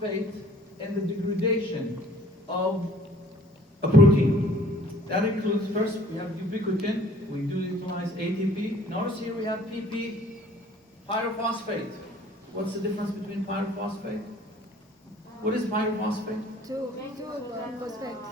participate in the degradation of a protein. That includes, first we have ubiquitin, we do utilize ATP. Notice here we have PP, pyrophosphate. What's the difference between pyrophosphate? What is pyrophosphate? Two phosphates.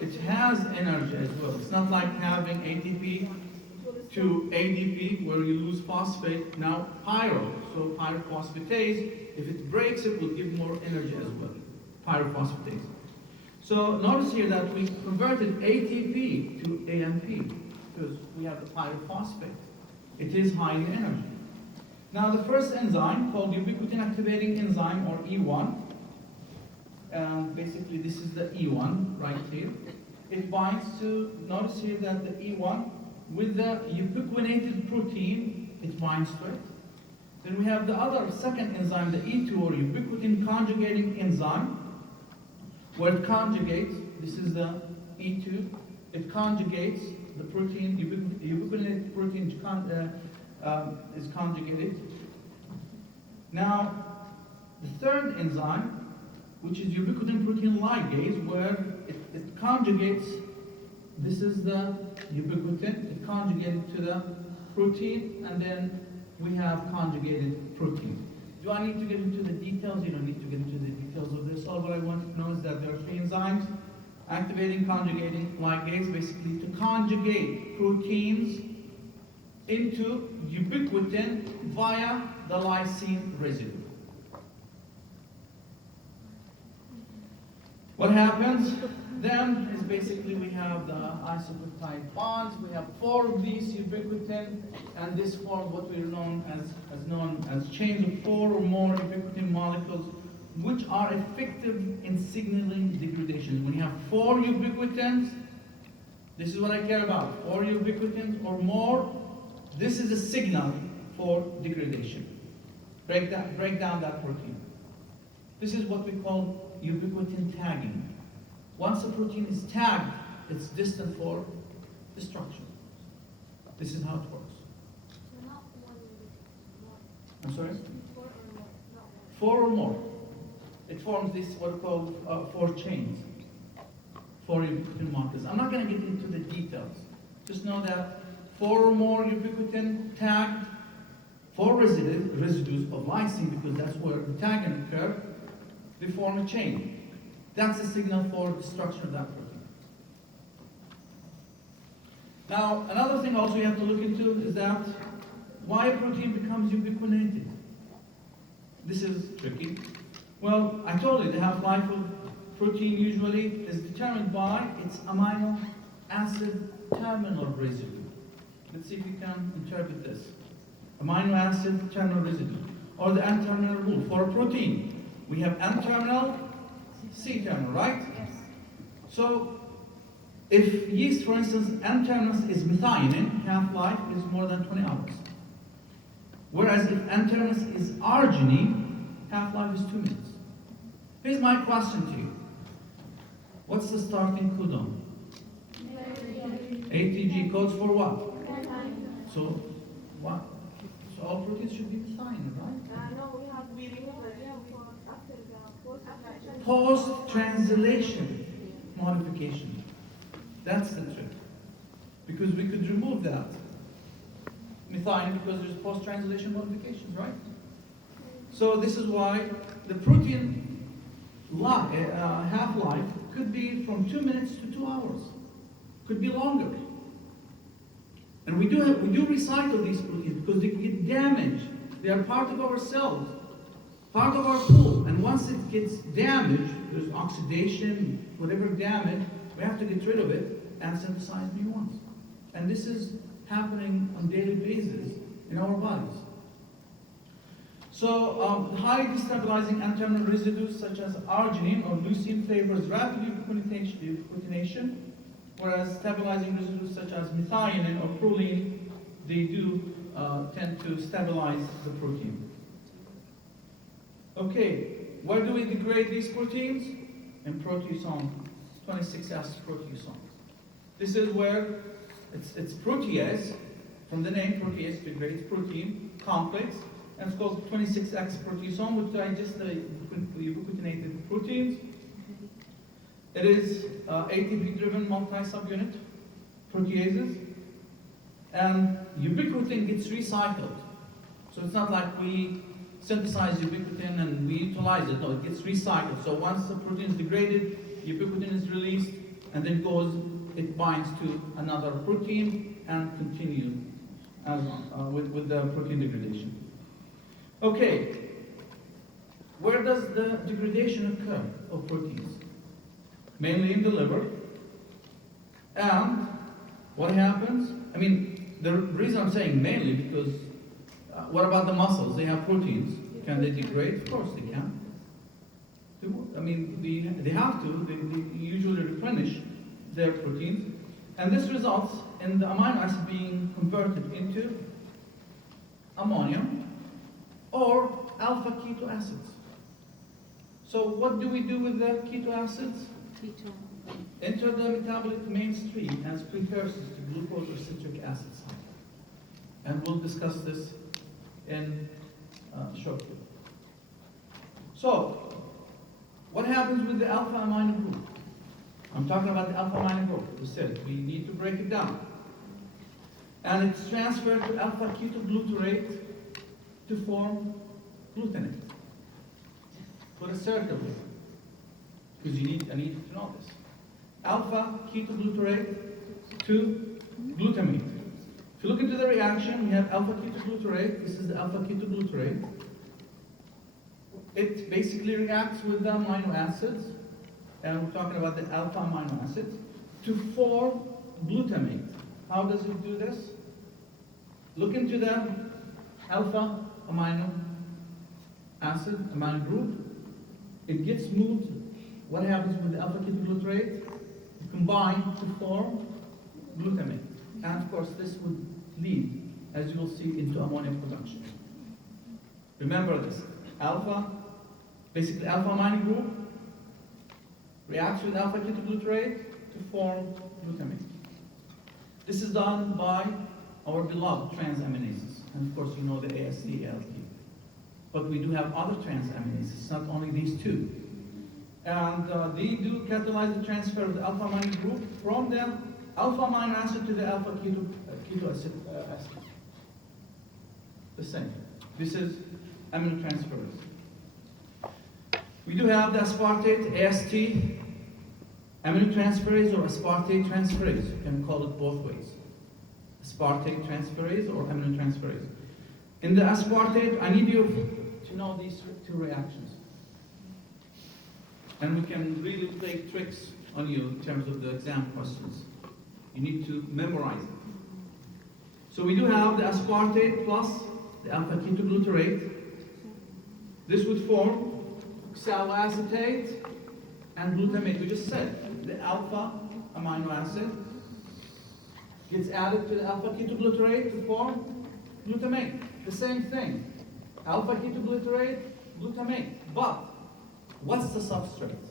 It has energy as well. It's not like having ATP to ADP where you lose phosphate. Now pyro, so pyrophosphatase, if it breaks it will give more energy as well. Pyrophosphatase. So notice here that we converted ATP to AMP because we have the pyrophosphate. It is high in energy. Now the first enzyme called ubiquitin activating enzyme or E1, basically this is the E1 right here. It binds to, notice here that the E1 with the ubiquitinated protein, it binds to it. Then we have the other second enzyme, the E2 or ubiquitin conjugating enzyme, where it conjugates, this is the E2, it conjugates the protein, ubiquitinated protein is conjugated. Now, the third enzyme, which is ubiquitin protein ligase, where it conjugates, this is the ubiquitin, it conjugated to the protein, and then we have conjugated protein. Do I need to get into the details? You don't need to get into the details of this. All what I want to know is that there are three enzymes, activating, conjugating, ligase, basically to conjugate proteins into ubiquitin via the lysine residue. What happens then is basically we have the isopeptide bonds. We have 4 of these ubiquitin, and this forms what we are known as chains of 4 or more ubiquitin molecules, which are effective in signaling degradation. When you have 4 ubiquitins, this is what I care about. 4 ubiquitins or more, this is a signal for degradation. Break down that protein. This is what we call ubiquitin tagging. Once a protein is tagged, it's destined for destruction. This is how it works. I'm sorry? 4 or more. It forms this what we call 4 chains, 4 ubiquitin molecules. I'm not going to get into the details. Just know that 4 or more ubiquitin tagged, 4 residues of lysine, because that's where the tagging occurs, they form a chain. That's a signal for destruction of that protein. Now, another thing also you have to look into is that why a protein becomes ubiquitinated. This is tricky. Well, I told you the half-life of protein usually is determined by its amino acid terminal residue. Let's see if you can interpret this. Amino acid terminal residue, or the N-terminal rule. For a protein, we have N-terminal, C-terminal, right? Yes. So, if yeast, for instance, N-terminus is methionine, half-life is more than 20 hours. Whereas if N-terminus is arginine, half-life is 2 minutes. Here's my question to you. What's the starting codon? ATG codes for what? So, what? So all proteins should be methionine, right? No, we remove after the Post-translation modification. That's the trick. Because we could remove that methionine because there's post-translation modifications, right? So this is why the protein half-life could be from 2 minutes to 2 hours. Could be longer. And we do recycle these proteins because they get damaged. They are part of our cells, part of our pool. And once it gets damaged, there's oxidation, whatever damage, we have to get rid of it and synthesize new ones. And this is happening on a daily basis in our bodies. So highly destabilizing N-terminal residues such as arginine or leucine favors rapid ubiquitination, whereas stabilizing residues such as methionine or proline, they do tend to stabilize the protein. Okay, where do we degrade these proteins? In proteasome, 26S proteasome. This is where it's protease, from the name protease degrades protein complex, and it's called 26X proteasome, which are just the ubiquitinated proteins. It is ATP-driven multi-subunit proteases, and ubiquitin gets recycled. So it's not like we synthesize ubiquitin and we utilize it. No, it gets recycled. So once the protein is degraded, ubiquitin is released, and then it binds to another protein and continues with the protein degradation. Okay, where does the degradation occur of proteins? Mainly in the liver. And what happens? I mean, the reason I'm saying mainly because what about the muscles? They have proteins. Can they degrade? Of course they can. I mean, they have to. They usually replenish their proteins. And this results in the amino acid being converted into ammonium or alpha keto acids. So what do we do with the keto acids? Enter the metabolic mainstream as precursors to glucose or citric acid cycle. And we'll discuss this in shortly. So, what happens with the alpha amino group? I'm talking about the alpha amino group. We said we need to break it down. And it's transferred to alpha ketoglutarate to form glutamate. Put a circle here, because I need to know this. Alpha ketoglutarate to glutamate. If you look into the reaction, we have alpha ketoglutarate. This is the alpha ketoglutarate. It basically reacts with the amino acids, and we're talking about the alpha amino acids, to form glutamate. How does it do this? Look into the alpha amino acid, amino group. It gets moved. What happens with the alpha ketoglutarate? It combines to form glutamate. And of course, this would lead, as you will see, into ammonia production. Remember this. Basically alpha amino group reacts with alpha ketoglutarate to form glutamate. This is done by our beloved transaminases. And of course, you know the AST, ALT. But we do have other transaminases, not only these two. And they do catalyze the transfer of the alpha amino group from the alpha amino acid to the alpha keto acid. The same. This is aminotransferase. We do have the aspartate, AST, aminotransferase or aspartate transferase. You can call it both ways. Aspartate transferase or aminotransferase. In the aspartate, I need you to know these two reactions. And we can really play tricks on you in terms of the exam questions. You need to memorize it. So we do have the aspartate plus the alpha ketoglutarate. This would form oxaloacetate and glutamate. We just said the alpha amino acid gets added to the alpha ketoglutarate to form glutamate. The same thing. Alpha ketoglutarate, glutamate. But what's the substrate?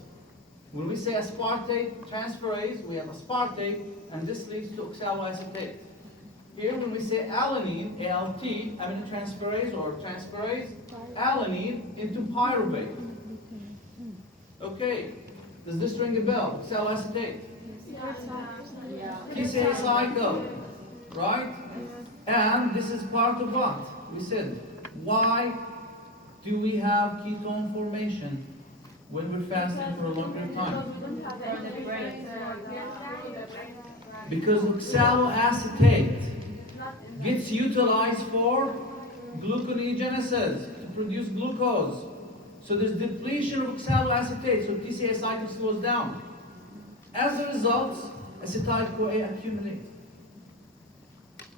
When we say aspartate transferase, we have aspartate, and this leads to oxaloacetate. Here, when we say alanine, ALT, aminotransferase or transferase, alanine into pyruvate. Okay, does this ring a bell? Oxaloacetate. TCA cycle, right? And this is part of what? We said, why do we have ketone formation when we're fasting for a long period of time? Because oxaloacetate gets utilized for gluconeogenesis, to produce glucose. So there's depletion of oxaloacetate, so TCA cycle slows down. As a result, acetyl-CoA accumulates.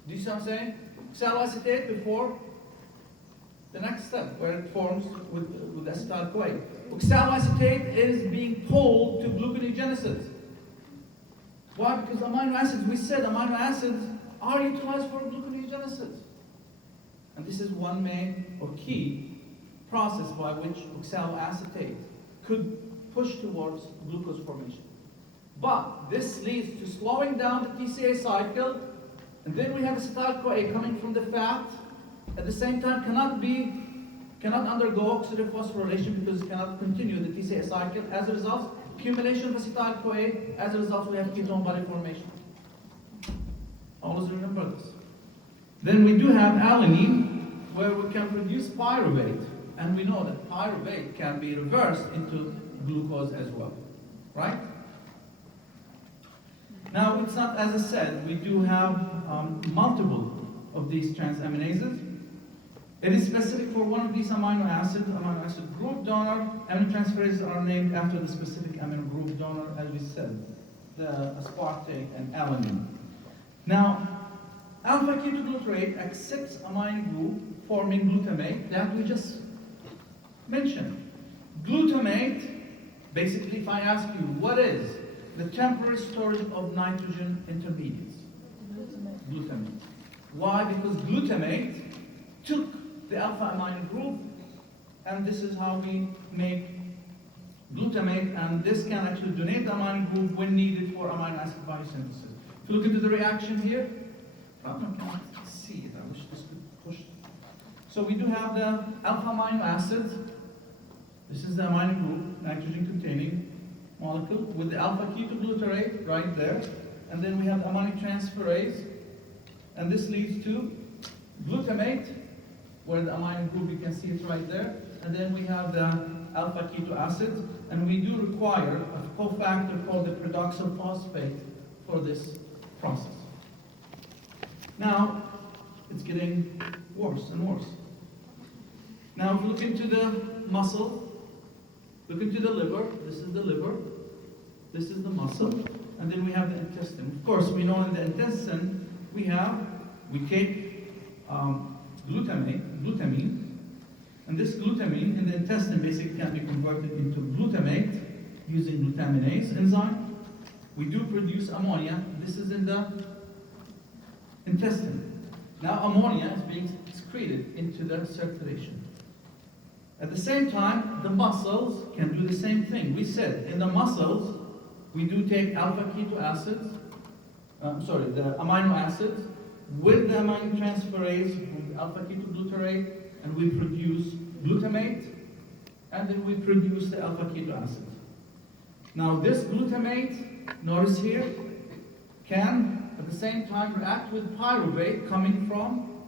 Do you see what I'm saying? Oxaloacetate before the next step, where it forms with acetyl-CoA. Oxaloacetate is being pulled to gluconeogenesis. Why? Because amino acids, we said amino acids are utilized for gluconeogenesis. And this is one main or key process by which oxaloacetate could push towards glucose formation. But this leads to slowing down the TCA cycle, and then we have acetyl-CoA coming from the fat At the same time, cannot undergo oxidative phosphorylation because it cannot continue the TCA cycle. As a result, accumulation of acetyl-CoA. As a result, we have ketone body formation. Always remember this. Then we do have alanine, where we can produce pyruvate, and we know that pyruvate can be reversed into glucose as well, right? Now, it's not, as I said, we do have multiple of these transaminases. It is specific for one of these amino acid group donor. Aminotransferases are named after the specific amino group donor, as we said, the aspartate and alanine. Now, alpha-ketoglutarate accepts amino group forming glutamate that we just mentioned. Glutamate, basically, if I ask you, what is the temporary storage of nitrogen intermediates? Glutamate. Why? Because glutamate took the alpha amino group, and this is how we make glutamate, and this can actually donate the amino group when needed for amino acid biosynthesis. If you look into the reaction here, I cannot see it. I wish this could push. So we do have the alpha amino acid. This is the amino group, nitrogen-containing molecule, with the alpha-ketoglutarate right there, and then we have aminotransferase, and this leads to glutamate, where the amino group, you can see it right there, and then we have the alpha-keto acid, and we do require a cofactor called the peroxyl phosphate for this process. Now, it's getting worse and worse. Now, if you look into the muscle, look into the liver, this is the liver, this is the muscle, and then we have the intestine. Of course, we know in the intestine, we take glutamine, and this glutamine in the intestine basically can be converted into glutamate using glutaminase enzyme. We do produce ammonia. This is in the intestine. Now ammonia is being excreted into the circulation. At the same time, the muscles can do the same thing. We said in the muscles, we do take alpha-keto acids, the amino acids, with the aminotransferase from the alpha-ketoglutarate, and we produce glutamate, and then we produce the alpha-keto acid. Now this glutamate, notice here, can at the same time react with pyruvate coming from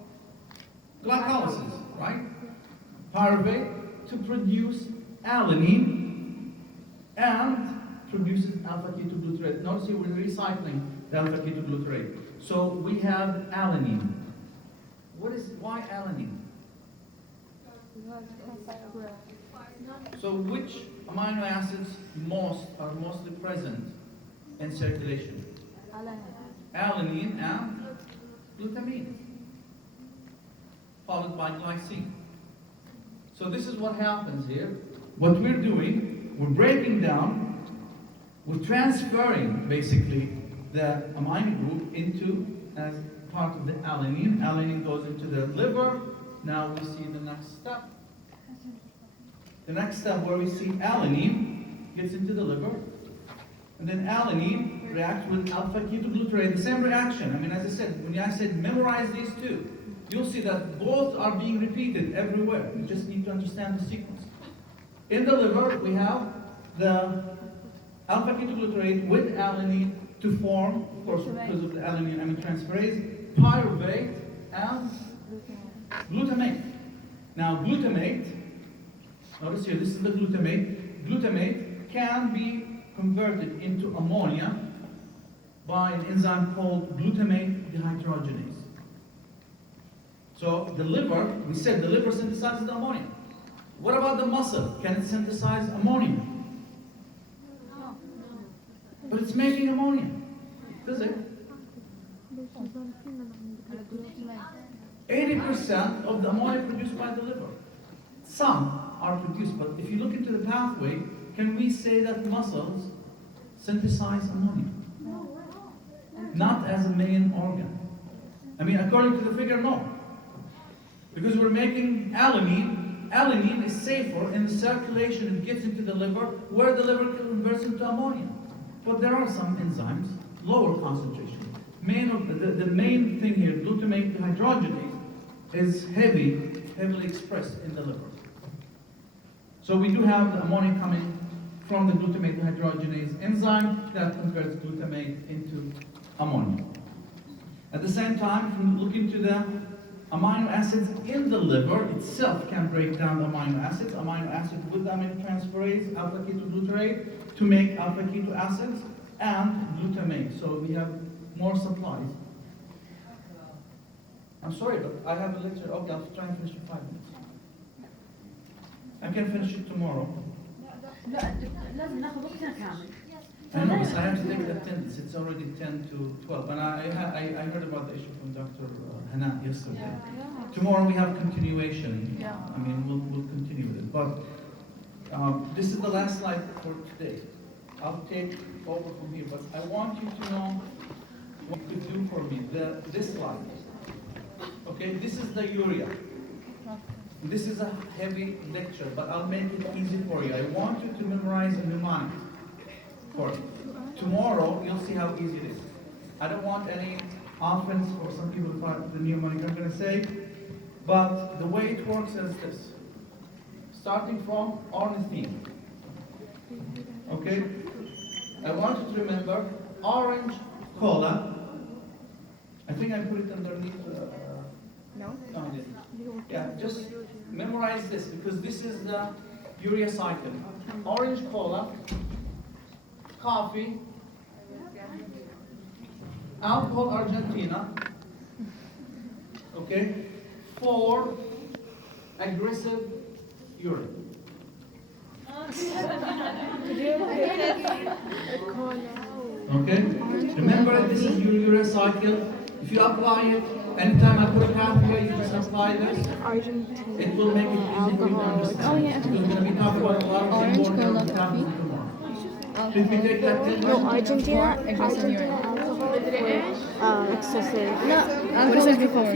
glycolysis, right? Pyruvate to produce alanine and produces alpha-ketoglutarate. Notice here we're recycling the alpha-ketoglutarate. So we have alanine. Why alanine? So which amino acids are mostly present in circulation? Alanine and glutamine, followed by glycine. So this is what happens here. What we're doing, we're breaking down, we're transferring basically the amino group into as part of the alanine. Alanine goes into the liver. Now we see the next step. The next step where we see alanine gets into the liver, and then alanine reacts with alpha-ketoglutarate. The same reaction. I mean, as I said, when I said memorize these two, you'll see that both are being repeated everywhere. You just need to understand the sequence. In the liver, we have the alpha-ketoglutarate with alanine to form, of course, because of the alanine aminotransferase, pyruvate and glutamate. Now, glutamate, notice here, this is the glutamate. Glutamate can be converted into ammonia by an enzyme called glutamate dehydrogenase. So the liver, we said the liver synthesizes the ammonia. What about the muscle? Can it synthesize ammonia? No. But it's making ammonia. Does it? 80% of the ammonia produced by the liver. Some are produced, but if you look into the pathway, can we say that muscles synthesize ammonia? Not as a main organ. I mean, according to the figure, no. Because we're making alanine. Alanine is safer in the circulation. It gets into the liver, where the liver converts into ammonia. But there are some enzymes, lower concentration. The main thing here, glutamate dehydrogenase, is heavily expressed in the liver. So we do have the ammonia coming from the glutamate dehydrogenase enzyme that converts glutamate into ammonia. At the same time, if you look into the amino acids in the liver itself can break down the amino acids with aminotransferase, alpha-ketoglutarate, to make alpha-keto acids and glutamate. So we have more supplies. I'm sorry, but I have a lecture. Okay, I'll try and finish in 5 minutes. I can finish it tomorrow. لا لازم ناخذ وقتنا كامل. I know, but I have to take attendance. It's already 10 to 12. And I heard about the issue from Dr. Hana yesterday. Tomorrow we have continuation. I mean, we'll continue with it. But this is the last slide for today. I'll take over from here. But I want you to know what you could do for me. This slide. Okay, this is the urea. This is a heavy lecture, but I'll make it easy for you. I want you to memorize a mnemonic for it. Tomorrow, you'll see how easy it is. I don't want any offense for some people about the mnemonic I'm going to say, but the way it works is this. Starting from ornithine. Okay? I want you to remember orange cola. I think I put it underneath. No, I didn't. Yeah, just memorize this because this is the urea cycle. Orange cola, coffee, alcohol Argentina, okay, 4 aggressive urine. Okay, remember this is your urea cycle. If you apply it, anytime I put a pathway, you just apply this. It will make it easy for you to understand. Oh, yeah. Because we're going to be talking about a lot of Orange important cola, tomorrow. coffee. If you take that 10 No, Argentina. Excessive. excessive. No, alcohol is before.